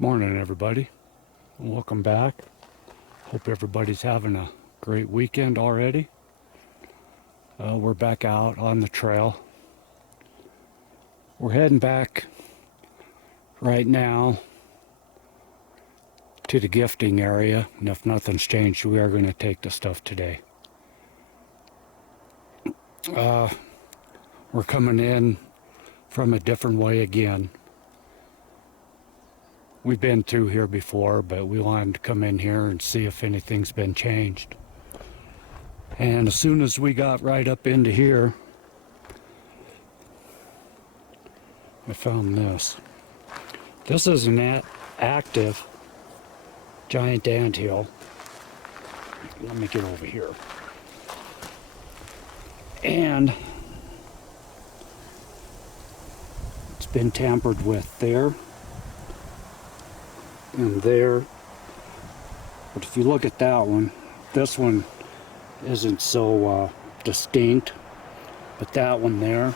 Morning, everybody. Welcome back. Hope everybody's having a great weekend already. We're back out on the trail. We're heading back right now to the gifting area, and if nothing's changed, we are going to take the stuff today. We're coming in from a different way again. We've been through here before, but we wanted to come in here and see if anything's been changed. And as soon as we got right up into here, I found this. This is an active giant anthill. Let me get over here. And it's been tampered with there and there. But if you look at that one, this one isn't so distinct, but that one there,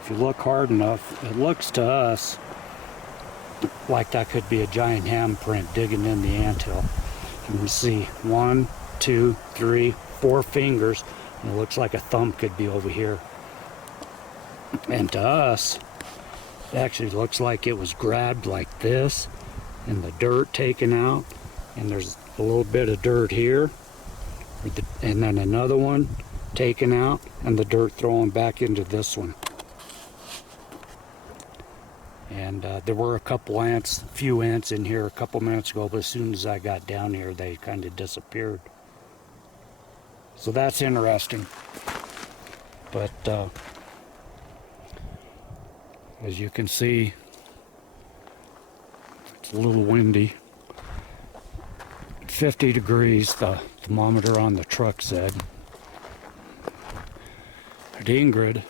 if you look hard enough, it looks to us like that could be a giant handprint digging in the anthill. You can see 1, 2, 3, 4 fingers, and it looks like a thumb could be over here. And to us, it actually looks like it was grabbed like this, and the dirt taken out, and there's a little bit of dirt here, and then another one taken out, and the dirt thrown back into this one. And there were a few ants in here a couple minutes ago, but as soon as I got down here, they kind of disappeared. So that's interesting. But as you can see, it's a little windy. 50 degrees, the thermometer on the truck said. But Ingrid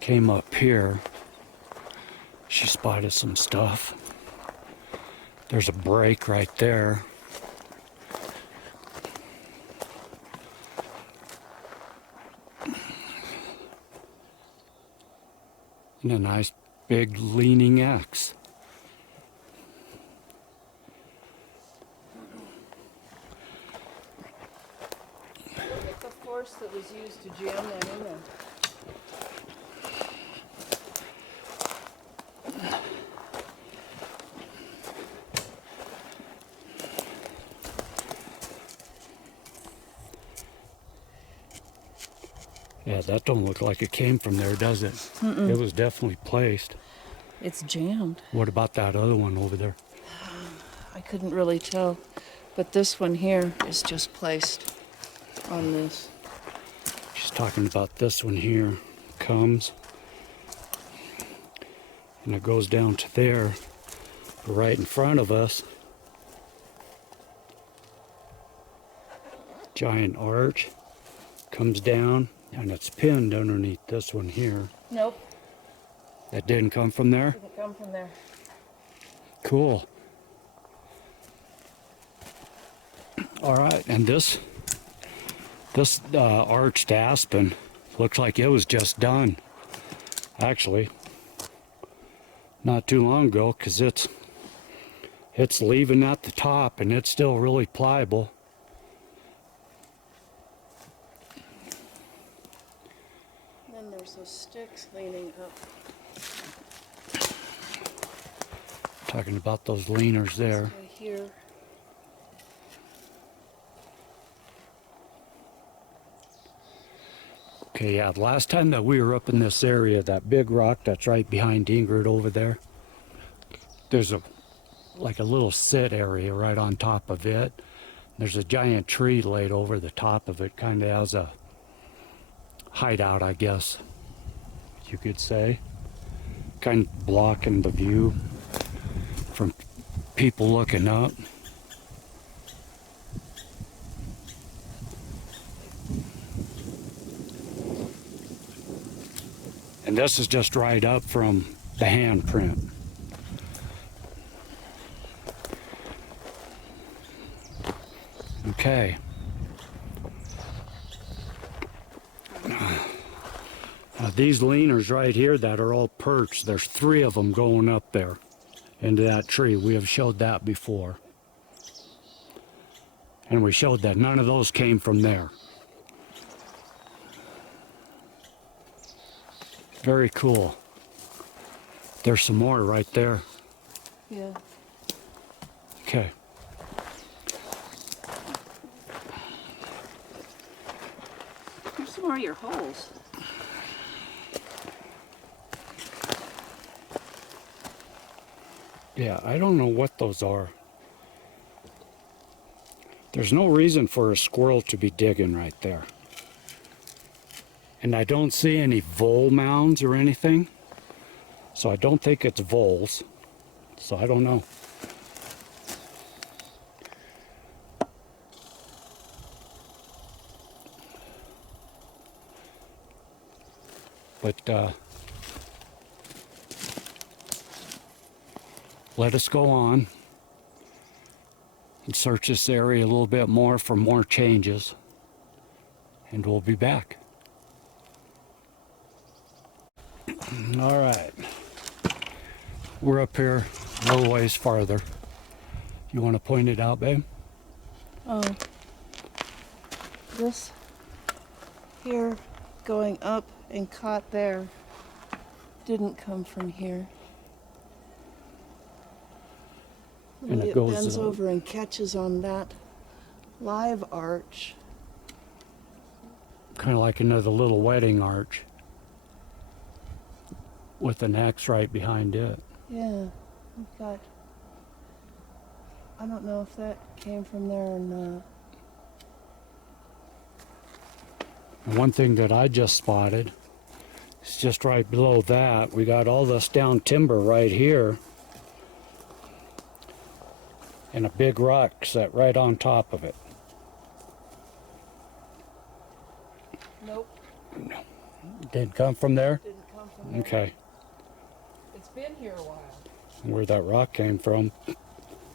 came up here. She spotted some stuff. There's a break right there. And a nice big leaning X. Look at the force that was used to jam that in there. Yeah, that don't look like it came from there, does it? Mm-mm. It was definitely placed. It's jammed. What about that other one over there? I couldn't really tell, but this one here is just placed on this. She's talking about this one here. Comes, and it goes down to there, right in front of us. Giant arch comes down, and it's pinned underneath this one here. Nope. That didn't come from there? Didn't come from there. Cool. All right, and this arched aspen looks like it was just done. Actually, not too long ago, because it's leaving at the top, and it's still really pliable. There's those sticks leaning up. Talking about those leaners there. Right here. Okay, yeah, the last time that we were up in this area, that big rock that's right behind Ingrid over there, there's like a little sit area right on top of it. There's a giant tree laid over the top of it, kind of as a hideout, I guess you could say, kind of blocking the view from people looking up. And this is just right up from the handprint. Okay. These leaners right here that are all perched, there's 3 of them going up there into that tree. We have showed that before. And we showed that none of those came from there. Very cool. There's some more right there. Yeah. Okay. Here's some more of your holes. Yeah, I don't know what those are. There's no reason for a squirrel to be digging right there. And I don't see any vole mounds or anything. So I don't think it's voles. So I don't know. But let us go on and search this area a little bit more for more changes. And we'll be back. All right. We're up here a little ways farther. You want to point it out, babe? Oh. This here going up and caught there didn't come from here. And It goes bends over and catches on that live arch. kind of like another little wedding arch with an X right behind it. Yeah, we've got. I don't know if that came from there or not. And one thing that I just spotted is just right below that, we got all this down timber right here. And a big rock set right on top of it. Nope, Didn't come from there? didn't come from there. Okay. It's been here a while. Where that rock came from,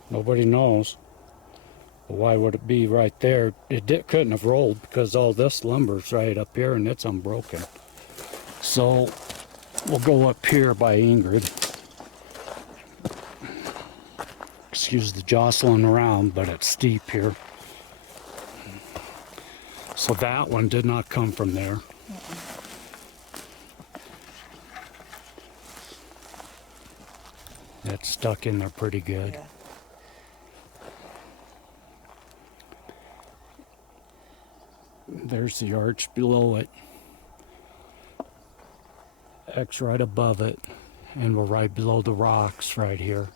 nobody knows. But why would it be right there? Couldn't have rolled because all this lumber's right up here and it's unbroken. So we'll go up here by Ingrid. Excuse the jostling around, but it's steep here. So that one did not come from there. It's stuck in there pretty good. Yeah. There's the arch below it. X right above it. And we're right below the rocks right here.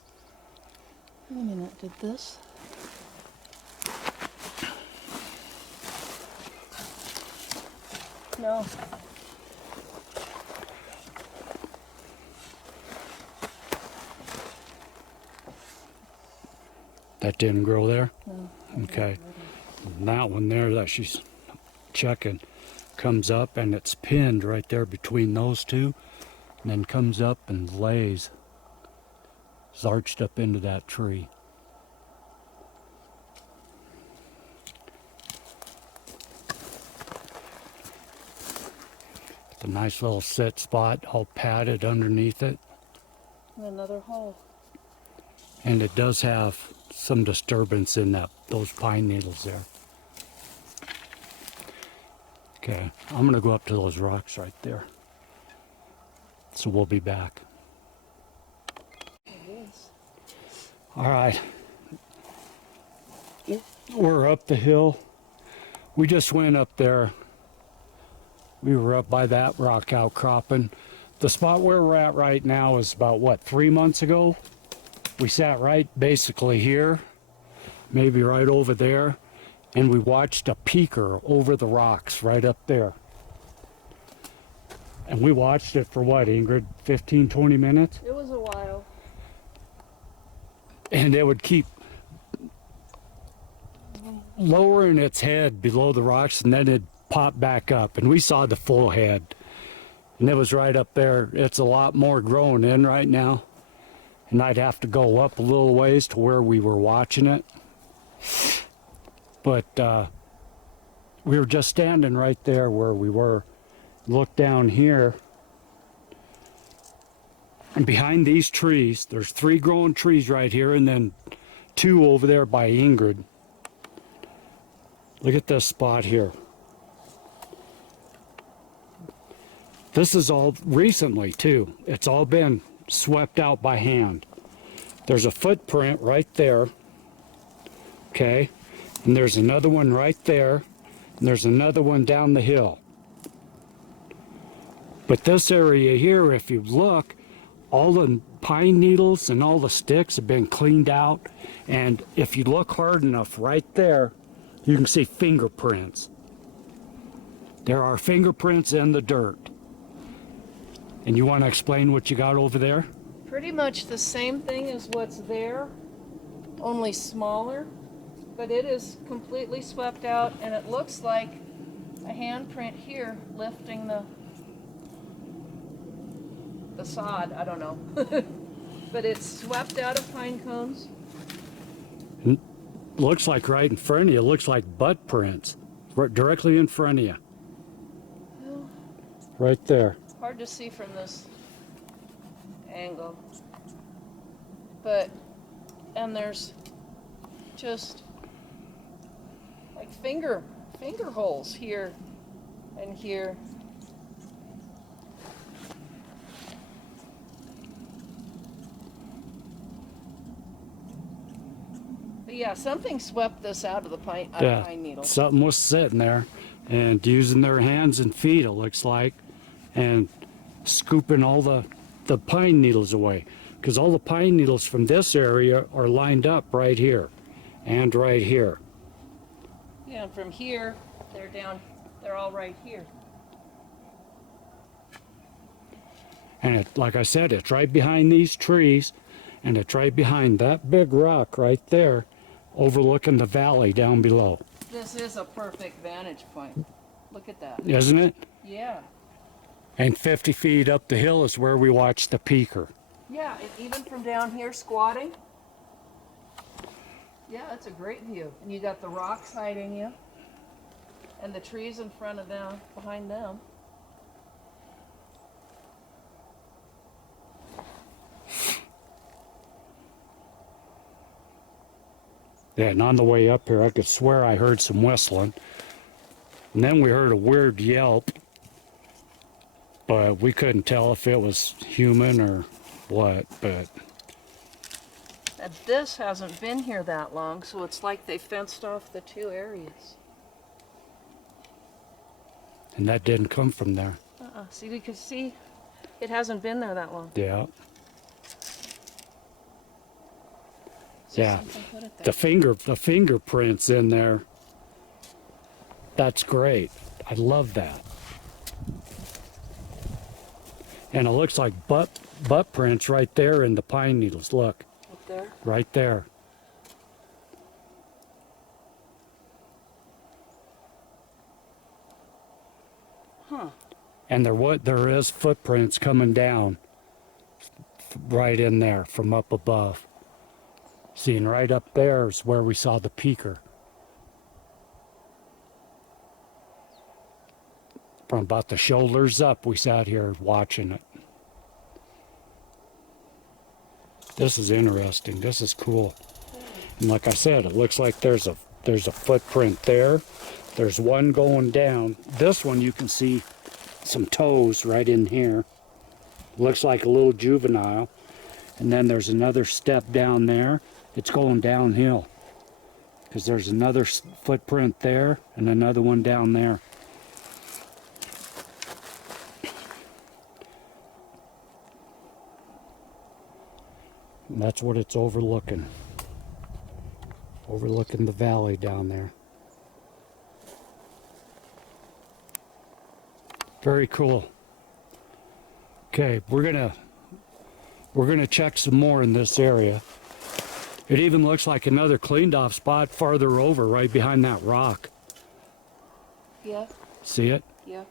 Wait a minute, did this? No. That didn't grow there? No. Okay. And that one there that she's checking comes up and it's pinned right there between those two. And then comes up and lays. It's arched up into that tree. It's a nice little sit spot, all padded underneath it. Another hole. And it does have some disturbance in those pine needles there. Okay, I'm gonna go up to those rocks right there. So we'll be back. It is. All right. We're up the hill. We just went up there. We were up by that rock outcropping. The spot where we're at right now is about, what, 3 months ago? We sat right basically here, maybe right over there, and we watched a peaker over the rocks right up there. And we watched it for what, Ingrid, 15, 20 minutes? It was a while. And it would keep lowering its head below the rocks, and then it'd pop back up. And we saw the full head. And it was right up there. It's a lot more growing in right now. And I'd have to go up a little ways to where we were watching it. But we were just standing right there where we were. Look down here. And behind these trees, there's 3 growing trees right here, and then 2 over there by Ingrid. Look at this spot here. This is all recently too. It's all been swept out by hand. There's a footprint right there. Okay. And there's another one right there. And there's another one down the hill. But this area here, if you look, all the pine needles and all the sticks have been cleaned out. And if you look hard enough right there, you can see fingerprints. There are fingerprints in the dirt. And you want to explain what you got over there? Pretty much the same thing as what's there, only smaller, but it is completely swept out, and it looks like a handprint here lifting the sod, I don't know. But it's swept out of pine cones. And looks like right in front of you, looks like butt prints. Right directly in front of you. Well, right there. hard to see from this angle. But, and there's just like finger holes here and here. But yeah, something swept this out of the pine needles. Something was sitting there and using their hands and feet, it looks like, and scooping all the pine needles away. Because all the pine needles from this area are lined up right here and right here. Yeah, and from here, they're all right here. And it, like I said, it's right behind these trees, and it's right behind that big rock right there, overlooking the valley down below. This is a perfect vantage point. Look at that. Isn't it? Yeah. And 50 feet up the hill is where we watch the peaker. Yeah, and even from down here squatting. Yeah, it's a great view. And you got the rocks hiding you, and the trees in front of them, behind them. Yeah, and on the way up here, I could swear I heard some whistling. And then we heard a weird yelp, but we couldn't tell if it was human or what, but... And this hasn't been here that long, so it's like they fenced off the two areas. And that didn't come from there. See, we could see it hasn't been there that long. Yeah. So Yeah. something put it there. The fingerprints in there, that's great. I love that. And it looks like butt prints right there in the pine needles. Look, Up there. right there. Huh. And there is footprints coming down right in there from up above. Seeing right up there is where we saw the peaker. From about the shoulders up, we sat here watching it. This is interesting. This is cool. And like I said, it looks like there's a footprint there. There's one going down. This one you can see some toes right in here. Looks like a little juvenile. And then there's another step down there. It's going downhill. Because there's another footprint there and another one down there. And that's what it's overlooking. Overlooking the valley down there. Very cool. Okay, we're gonna check some more in this area. It even looks like another cleaned off spot farther over, right behind that rock. Yeah. See it? Yeah.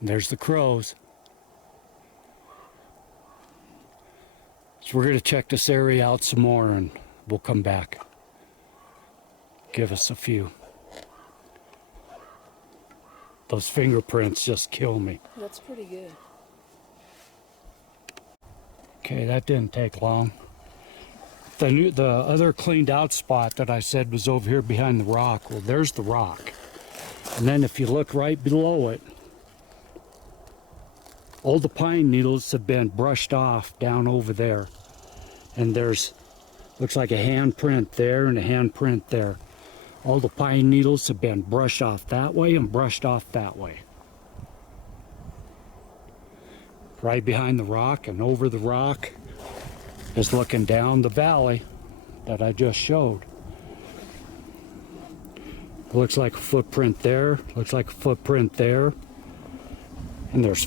And there's the crows. So we're gonna check this area out some more and we'll come back. Give us a few. Those fingerprints just kill me. That's pretty good. Okay, that didn't take long. The other cleaned out spot that I said was over here behind the rock. Well, there's the rock. And then if you look right below it, all the pine needles have been brushed off down over there. And there's, looks like a handprint there and a handprint there. All the pine needles have been brushed off that way and brushed off that way. Right behind the rock and over the rock is looking down the valley that I just showed. Looks like a footprint there, looks like a footprint there. And there's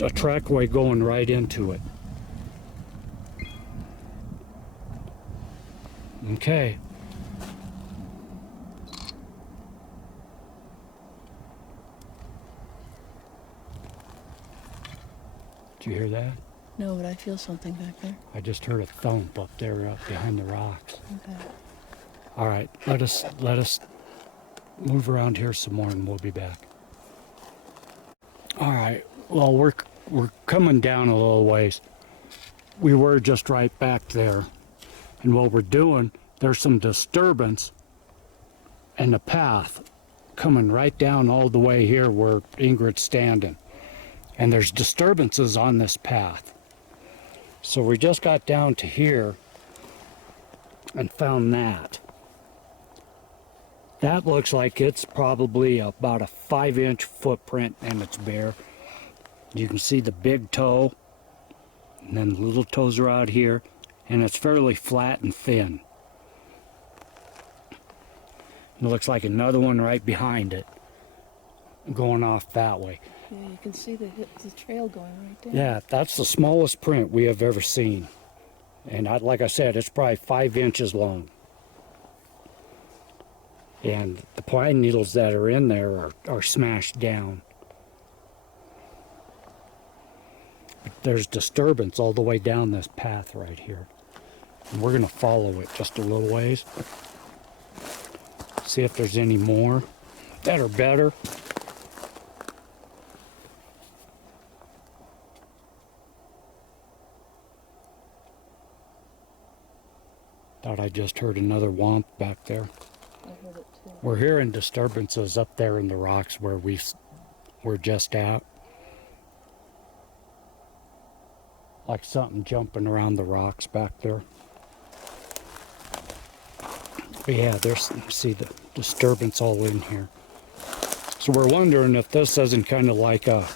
a trackway going right into it. Okay. Did you hear that? No, but I feel something back there. I just heard a thump up there up behind the rocks. Okay. All right, let us move around here some more and we'll be back. All right, well, we're coming down a little ways. We were just right back there. And what we're doing, there's some disturbance in the path coming right down all the way here where Ingrid's standing. And there's disturbances on this path. So we just got down to here and found that. That looks like it's probably about a 5-inch footprint and it's bare. You can see the big toe, and then the little toes are out here, and it's fairly flat and thin. It looks like another one right behind it, going off that way. Yeah, you can see the trail going right down. Yeah, that's the smallest print we have ever seen. And like I said, it's probably 5 inches long. And the pine needles that are in there are smashed down. But there's disturbance all the way down this path right here. And we're going to follow it just a little ways. See if there's any more that are better. Thought I just heard another womp back there. I heard it too. We're hearing disturbances up there in the rocks where we're just at. Like something jumping around the rocks back there. But yeah, see the disturbance all in here. So we're wondering if this isn't kind of like a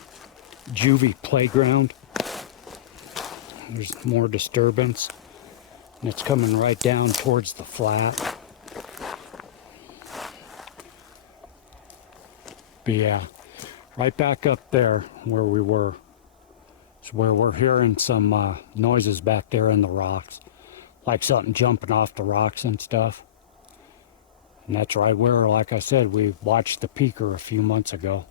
juvie playground. There's more disturbance. And it's coming right down towards the flat. But yeah, right back up there where we were. It's where we're hearing some noises back there in the rocks. Like something jumping off the rocks and stuff. And that's right where, like I said, we watched the peaker a few months ago.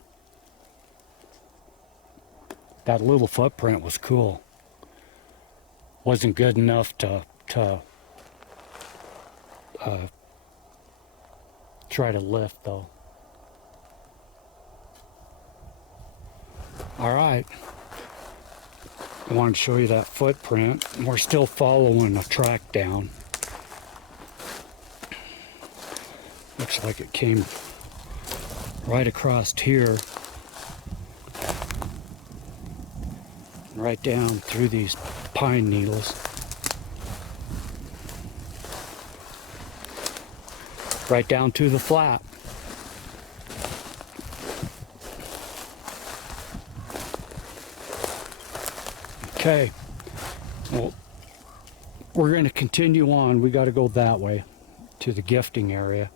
That little footprint was cool. Wasn't good enough to try to lift though. All right, I wanted to show you that footprint. We're still following a track down. Looks like it came right across here, right down through these pine needles. Right down to the flat. Okay, well, we're going to continue on. We got to go that way to the gifting area.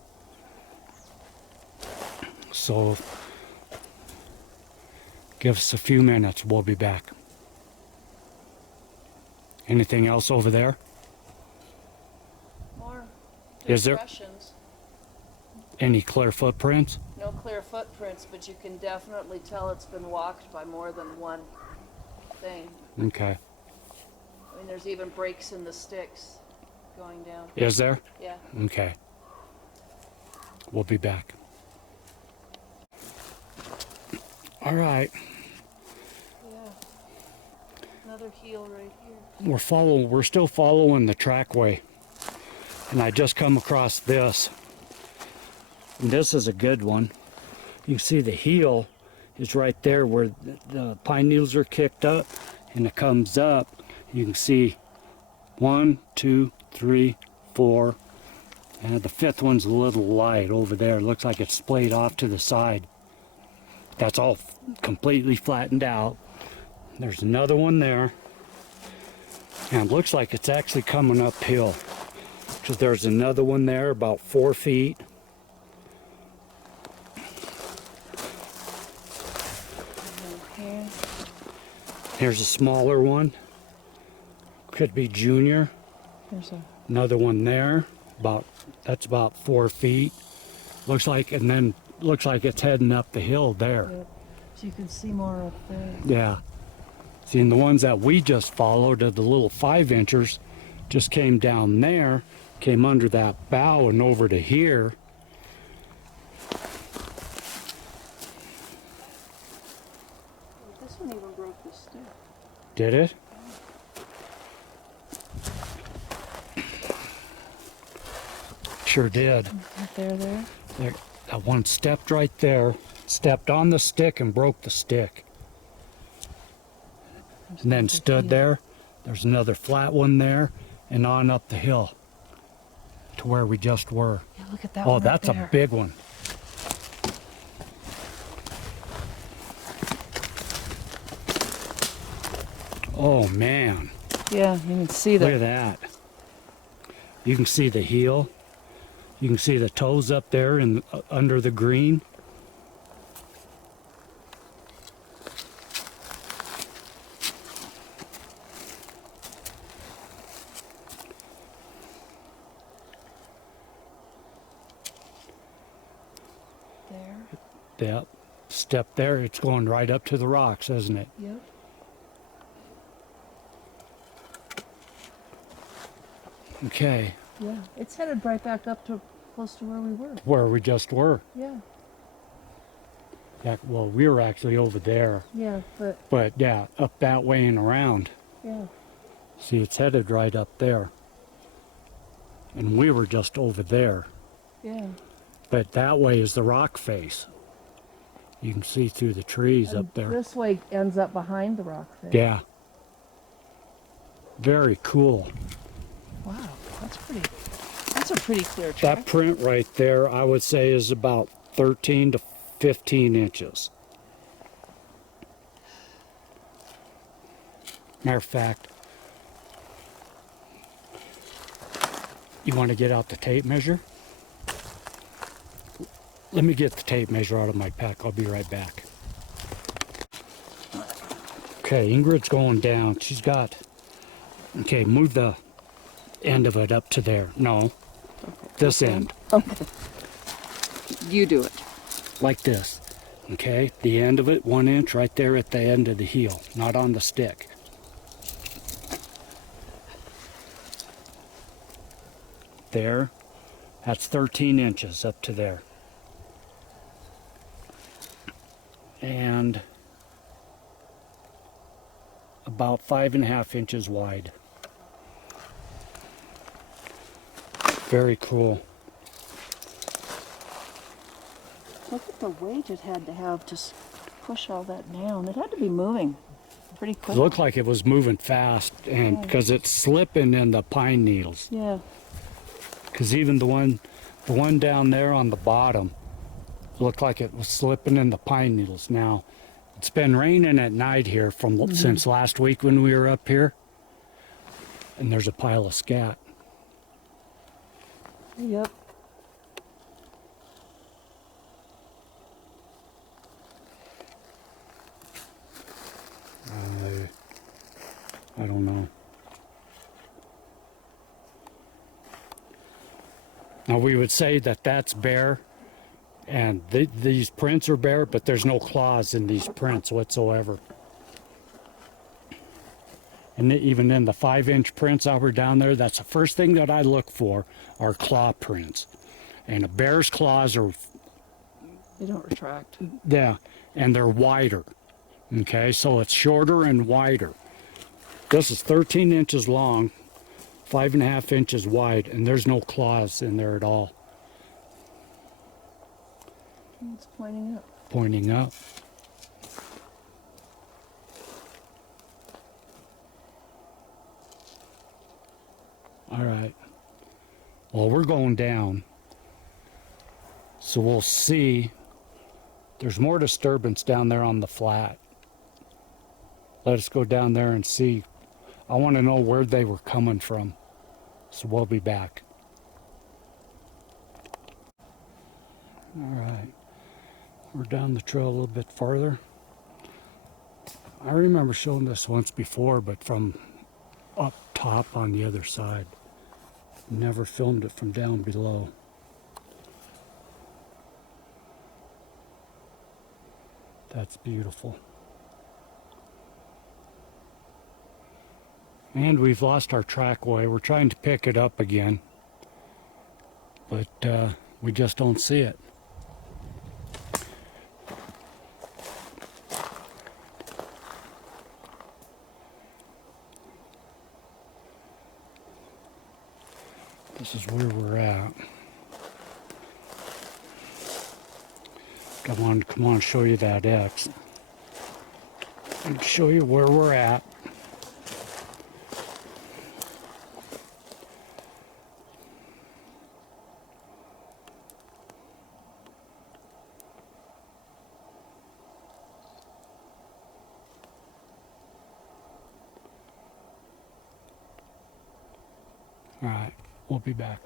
So, give us a few minutes. We'll be back. Anything else over there? More Is there? discretions. Any clear footprints? No clear footprints, but you can definitely tell it's been walked by more than one thing. Okay. I mean, there's even breaks in the sticks going down. Is there? Yeah. Okay. We'll be back. All right. Yeah. Now another heel right here. We're still following the trackway. And I just come across this. And this is a good one. You can see the heel is right there where the pine needles are kicked up, and it comes up. You can see 1, 2, 3, 4, and the fifth one's a little light over there. It looks like it's splayed off to the side. That's all completely flattened out. There's another one there, and it looks like it's actually coming uphill. So there's another one there about 4 feet. Okay. Here's a smaller one. Could be junior. There's Another one there. That's about 4 feet. Looks like it's heading up the hill there. Yep. So you can see more up there. Yeah. See, and the ones that we just followed, the little 5-inchers, just came down there, came under that bough and over to here. This one even broke the stick. Did it? Sure did. Right there. There, that one stepped right there, stepped on the stick and broke the stick. And then stood there. There's another flat one there, and on up the hill to where we just were. Yeah, look at that Oh, one right that's there. a big one. Oh man, Yeah, you can see look at that. that. You can see the heel. You can see the toes up there and under the green. There. Yep. Step there, it's going right up to the rocks, isn't it? Yep. Okay, Yeah. It's headed right back up to close to where we were. where we just were. Yeah. Yeah, well, we were actually over there, Yeah, but yeah, up that way and around. yeah. See, it's headed right up there. And we were just over there. Yeah. But that way is the rock face. You can see through the trees And up there. this way ends up behind the rock face. Yeah. Very cool. Wow, that's pretty. That's a pretty clear track. That print right there, I would say, is about 13 to 15 inches. Matter of fact, you want to get out the tape measure? Let me get the tape measure out of my pack. I'll be right back. Okay, Ingrid's going down. She's got... Okay, move the end of it up to there. No, this end. Okay. You do it. Like this. Okay, the end of it, 1 inch right there at the end of the heel, not on the stick. There, that's 13 inches up to there. And about 5.5 inches wide. Very cool. Look at the weight it had to have to push all that down. It had to be moving pretty It quick. looked like it was moving fast, and because it's slipping in the pine needles. Yeah. Because even the one down there on the bottom looked like it was slipping in the pine needles. Now, it's been raining at night here from since last week when we were up here, and there's a pile of scat. Yep. I don't know. Now we would say that that's bare, and these prints are bare, but there's no claws in these prints whatsoever. And even in the 5-inch prints over down there, that's the first thing that I look for are claw prints. And a bear's claws are, They don't retract. yeah, and they're wider. Okay, so it's shorter and wider. This is 13 inches long, 5.5 inches wide, and there's no claws in there at all. It's pointing up. Pointing up. All right. Well, we're going down. So we'll see. There's more disturbance down there on the flat. Let us go down there and see. I want to know where they were coming from. So we'll be back. All right. We're down the trail a little bit farther. I remember showing this once before, but from up top on the other side. Never filmed it from down below. That's beautiful. And we've lost our trackway. We're trying to pick it up again, but we just don't see it. This is where we're at. Come on, show you that X. And show you where we're at. All right, we'll be back.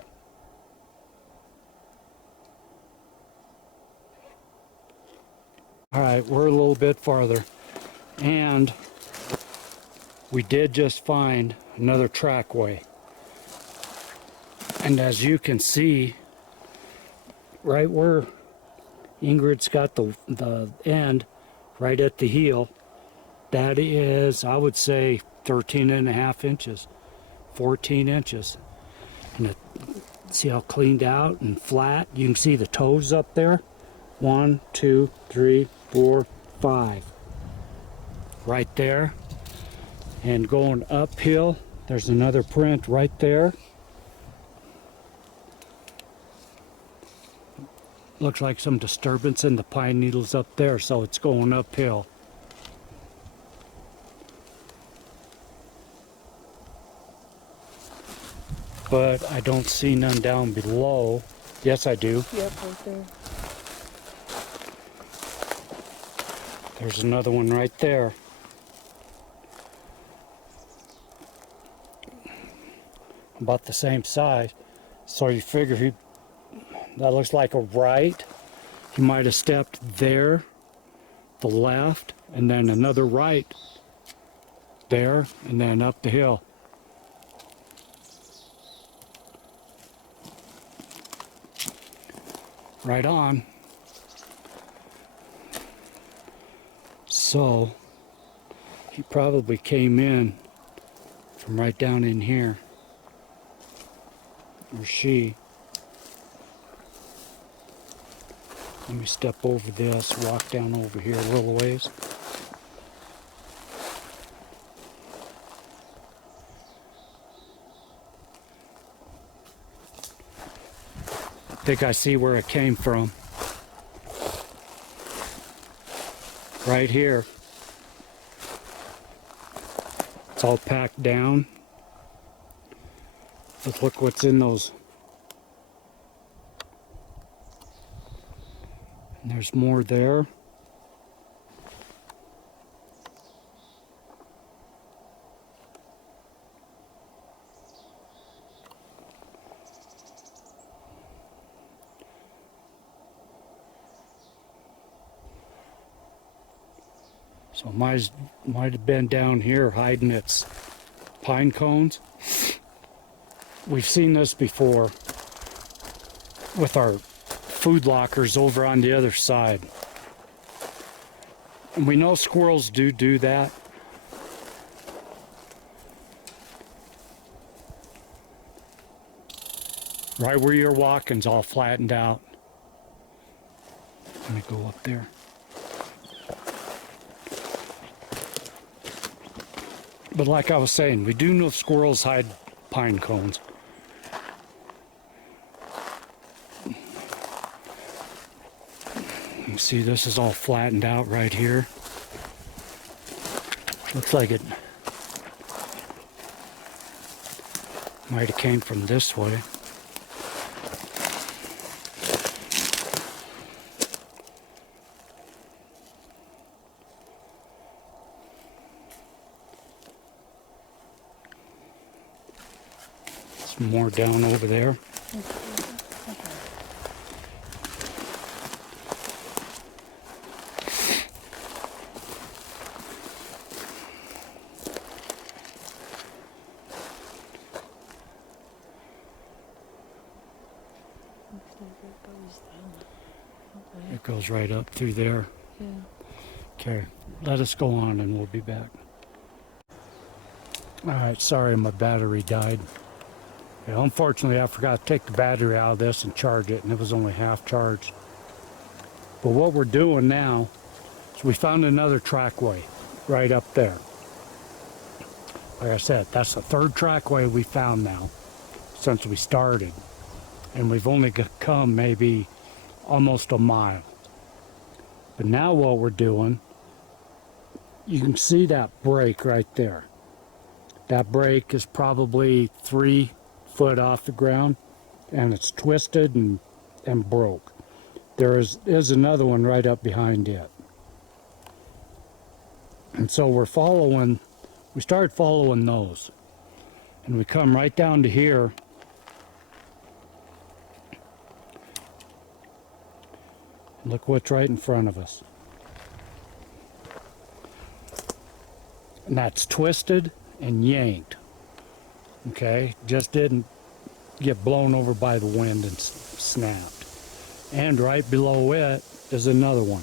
All right, we're a little bit farther, and we did just find another trackway. And as you can see, right where Ingrid's got the end, right at the heel, that is, I would say, 13.5 inches, 14 inches. And it, see how cleaned out and flat? You can see the toes up there. 1, 2, 3, 4, 5. Right there. And going uphill, there's another print right there. Looks like some disturbance in the pine needles up there, so it's going uphill. But I don't see none down below. Yes, I do. Yep, right there. There's another one right there. About the same size. So you figure that looks like a right. He might have stepped there, the left, and then another right there, and then up the hill. Right on. So he probably came in from right down in here, or she. Let me step over this, walk down over here a little ways. I think I see where it came from. Right here. It's all packed down. But look what's in those. And there's more there. So might have been down here hiding its pine cones. We've seen this before with our food lockers over on the other side. And we know squirrels do that. Right where you're walking's all flattened out. Let me go up there. But like I was saying, we do know squirrels hide pine cones. You see this is all flattened out right here. Looks like it might have came from this way. Some more down over there. It goes right up through there. Yeah. Okay, let us go on and we'll be back. Alright, sorry my battery died. Yeah, unfortunately I forgot to take the battery out of this and charge it, and it was only half charged. But what we're doing now is we found another trackway right up there. Like I said, that's the third trackway we found now since we started. And we've only come maybe almost a mile. But now what we're doing, you can see that break right there. That break is probably 3 foot off the ground, and it's twisted and broke. There is another one right up behind it. And so we started following those. And we come right down to here. Look what's right in front of us. And that's twisted and yanked. Okay, just didn't get blown over by the wind and snapped. And right below it is another one.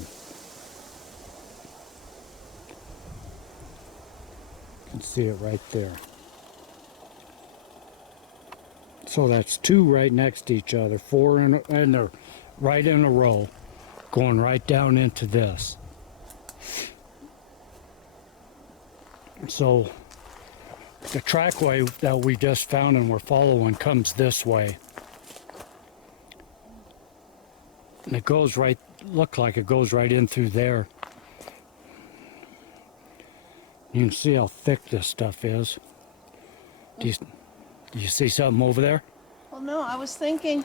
You can see it right there. So that's 2 right next to each other, 4 and they're right in a row, going right down into this. So the trackway that we just found and we're following comes this way. And it goes right, look like it goes right in through there. You can see how thick this stuff is. Do you see something over there? Well, no, I was thinking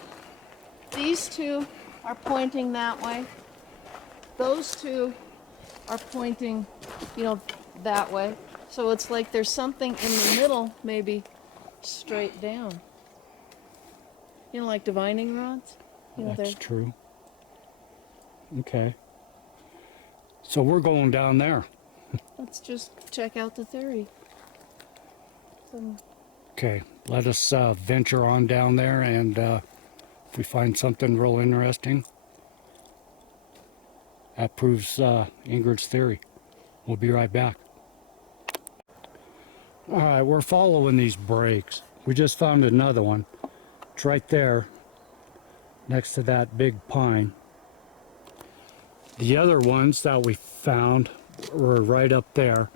these 2 are pointing that way. Those 2 are pointing, that way. So it's like there's something in the middle, maybe straight down. Like divining rods? That's true. Okay. So we're going down there. Let's just check out the theory. Okay, let us venture on down there, and if we find something real interesting, that proves Ingrid's theory. We'll be right back. Alright, we're following these breaks. We just found another one. It's right there, next to that big pine. The other ones that we found were right up there.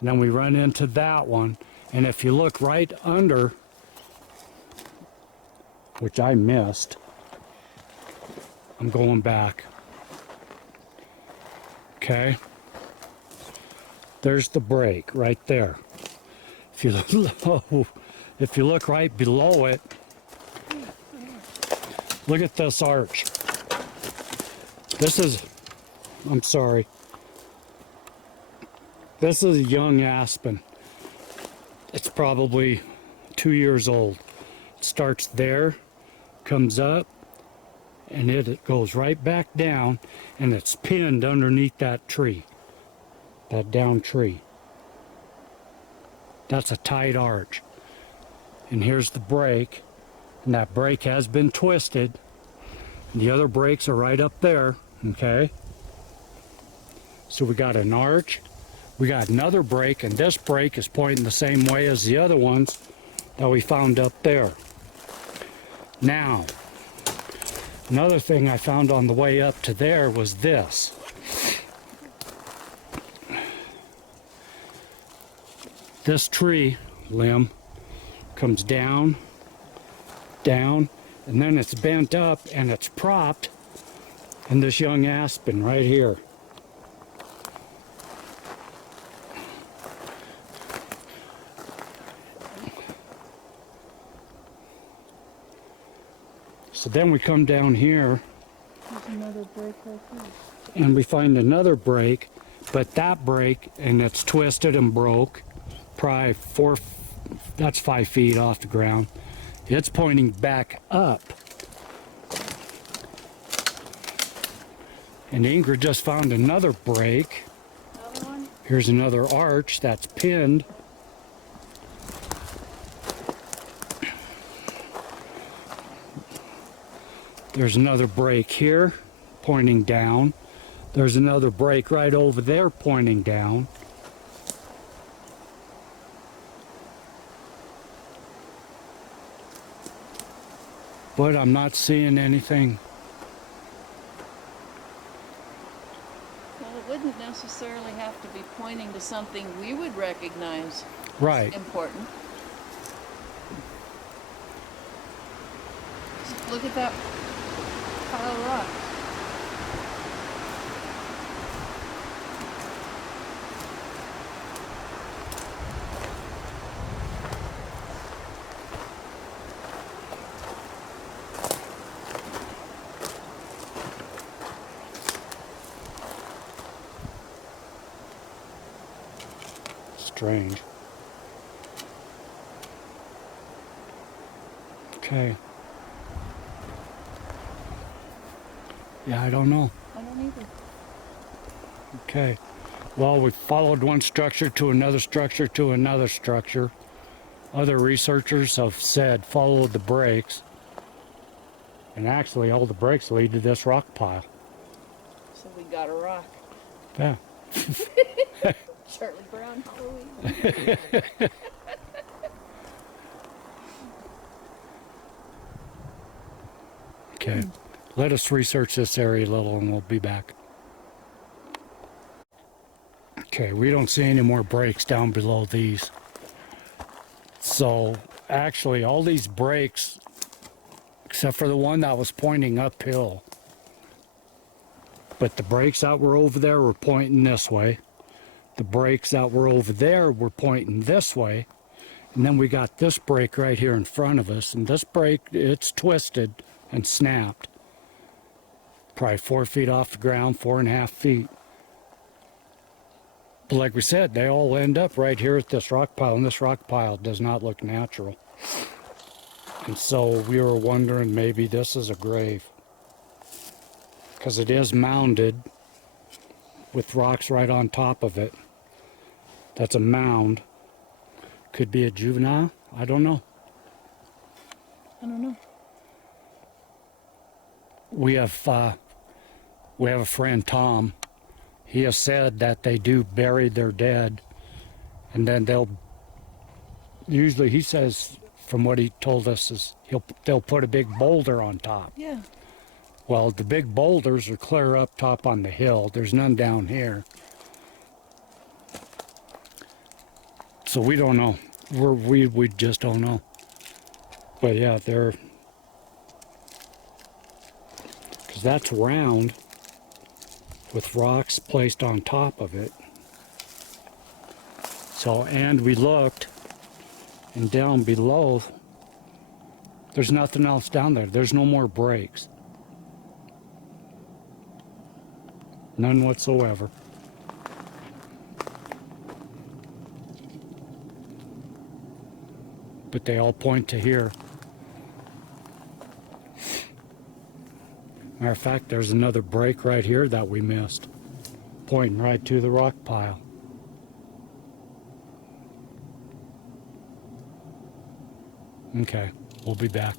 And then we run into that one. And if you look right under, which I missed, I'm going back. Okay. There's the break right there. If you look right below it, look at this arch. This is a young aspen. It's probably 2 years old. It starts there, comes up, and it goes right back down, and it's pinned underneath that tree, that down tree. That's a tight arch. And here's the break, and that break has been twisted. The other breaks are right up there, okay? So we got an arch, we got another break, and this break is pointing the same way as the other ones that we found up there. Now, another thing I found on the way up to there was this. this tree limb comes down, down, and then it's bent up and it's propped in this young aspen right here. So then we come down here. There's another break right there. And we find another break, but that break, and it's twisted and broke, probably that's 5 feet off the ground. It's pointing back up. And Ingrid just found another break. Another one? Here's another arch that's pinned. There's another break here, pointing down. There's another break right over there, pointing down. But I'm not seeing anything. Well, it wouldn't necessarily have to be pointing to something we would recognize Right. as important. Just look at that pile of rocks. Strange. Okay. Yeah, I don't know. I don't either. Okay. Well, we followed one structure to another structure to another structure. Other researchers have said follow the breaks. And actually, all the breaks lead to this rock pile. So we got a rock. Yeah. Charlie Brown Halloween. Okay. Let us research this area a little and we'll be back. Okay, we don't see any more breaks down below these. So actually all these breaks, except for the one that was pointing uphill, but the breaks that were over there were pointing this way. The breaks that were over there were pointing this way. And then we got this break right here in front of us. And this break, it's twisted and snapped. Probably 4 feet off the ground, 4.5 feet. But like we said, they all end up right here at this rock pile. And this rock pile does not look natural. And so we were wondering maybe this is a grave. Because it is mounded with rocks right on top of it. That's a mound. Could be a juvenile. I don't know. I don't know. We have a friend, Tom. He has said that they do bury their dead, and then usually he says, from what he told us, is they'll put a big boulder on top. Yeah. Well, the big boulders are clear up top on the hill. There's none down here. So we don't know. We just don't know. But yeah, because that's round with rocks placed on top of it. So, and we looked, and down below, there's nothing else down there. There's no more breaks. None whatsoever. But they all point to here. Matter of fact, there's another break right here that we missed, pointing right to the rock pile. Okay, we'll be back.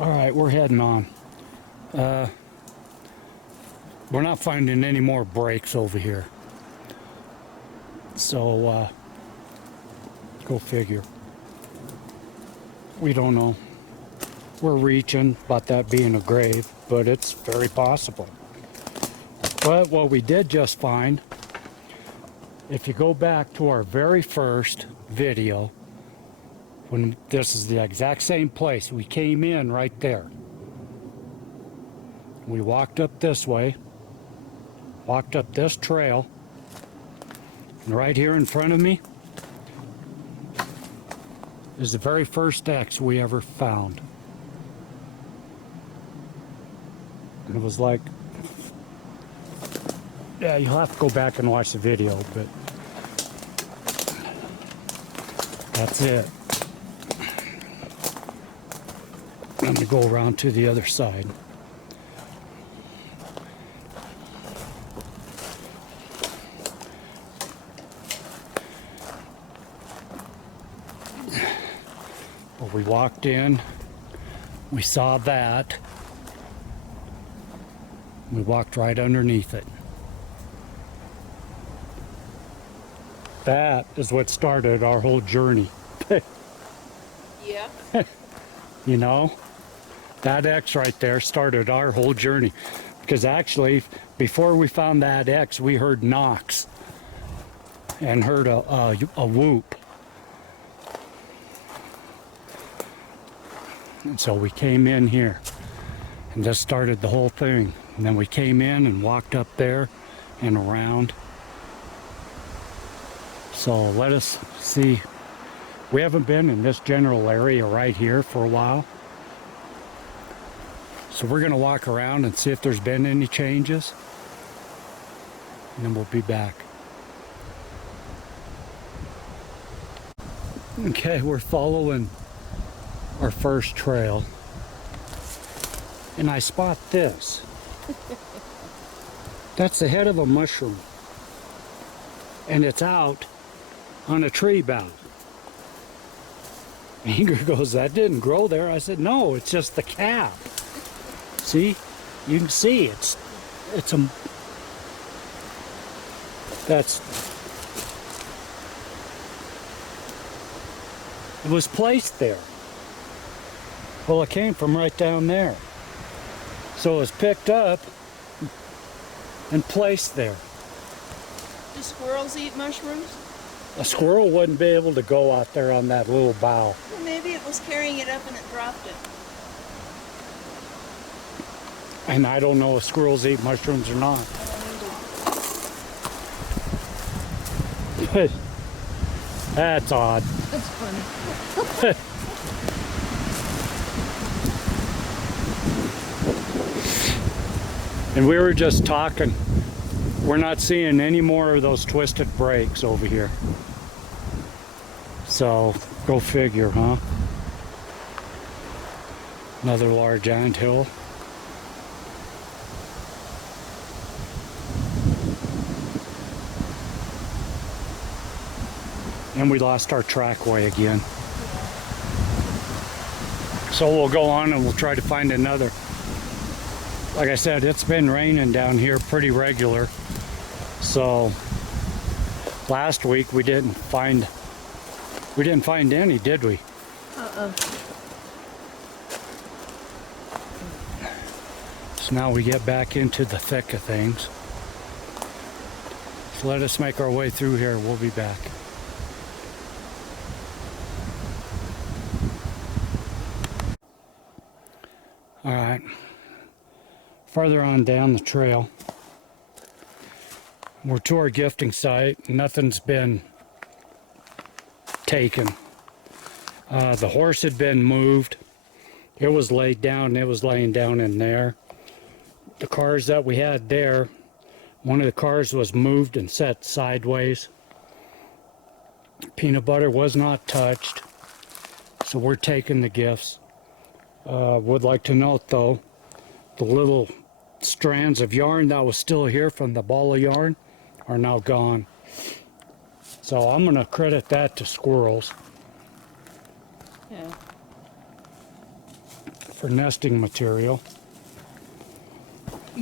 All right, we're heading on. We're not finding any more breaks over here. So, go figure. We don't know. We're reaching about that being a grave, but it's very possible. But what we did just find if you go back to our very first video, when this is the exact same place, we came in right there. We walked up this way, walked up this trail, and right here in front of me is the very first X we ever found. And it was like, yeah, you'll have to go back and watch the video, but that's it. I'm gonna go around to the other side. But we walked in, we saw that, we walked right underneath it. That is what started our whole journey. Yeah. You know, that X right there started our whole journey. Because actually, before we found that X, we heard knocks and heard a whoop. And so we came in here, and this started the whole thing. And then we came in and walked up there and around. So let us see. We haven't been in this general area right here for a while. So we're going to walk around and see if there's been any changes. And then we'll be back. Okay, we're following our first trail. And I spot this. That's the head of a mushroom. And it's out on a tree bough. Ingrid goes, that didn't grow there. I said, no, it's just the cap. See? You can see it's a, that's, it was placed there. Well, it came from right down there. So it was picked up and placed there. Do squirrels eat mushrooms? A squirrel wouldn't be able to go out there on that little bough. Well, maybe it was carrying it up and it dropped it. And I don't know if squirrels eat mushrooms or not. But that's odd. That's funny. And we were just talking. We're not seeing any more of those twisted breaks over here. So, go figure, huh? Another large anthill. And we lost our trackway again. So we'll go on and we'll try to find another. Like I said, it's been raining down here pretty regular. So last week we didn't find any, did we? So now we get back into the thick of things. So let us make our way through here. We'll be back. All right. Farther on down the trail, we're to our gifting site. Nothing's been taken. The horse had been moved. It was laid down. It was laying down in there. The cars that we had there, one of the cars was moved and set sideways. Peanut butter was not touched. So we're taking the gifts. Would like to note though, the little strands of yarn that was still here from the ball of yarn are now gone. So I'm going to credit that to squirrels. Yeah. For nesting material.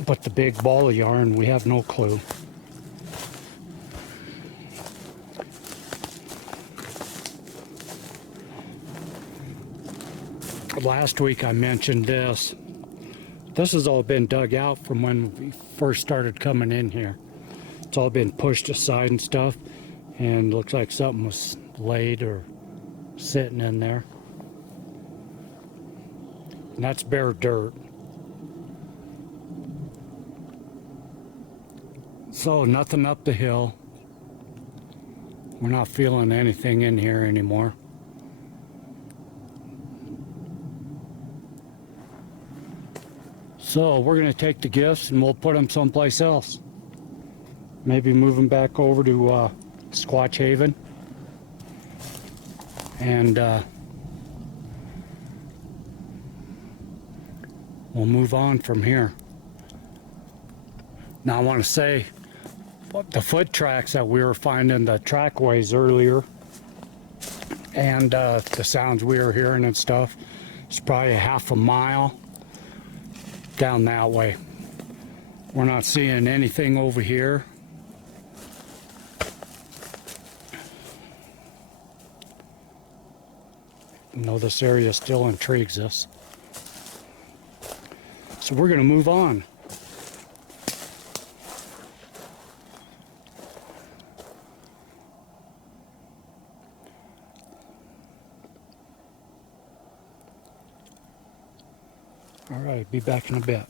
But the big ball of yarn, we have no clue. Last week I mentioned this. This has all been dug out from when we first started coming in here. It's all been pushed aside and stuff, and looks like something was laid or sitting in there. And that's bare dirt. So nothing up the hill. We're not feeling anything in here anymore. So we're going to take the gifts and we'll put them someplace else. Maybe move them back over to Squatch Haven. And we'll move on from here. Now I want to say, the foot tracks that we were finding, the trackways earlier, and the sounds we were hearing and stuff, it's probably a half a mile down that way. We're not seeing anything over here. No, this area still intrigues us. So we're going to move on. All right, be back in a bit.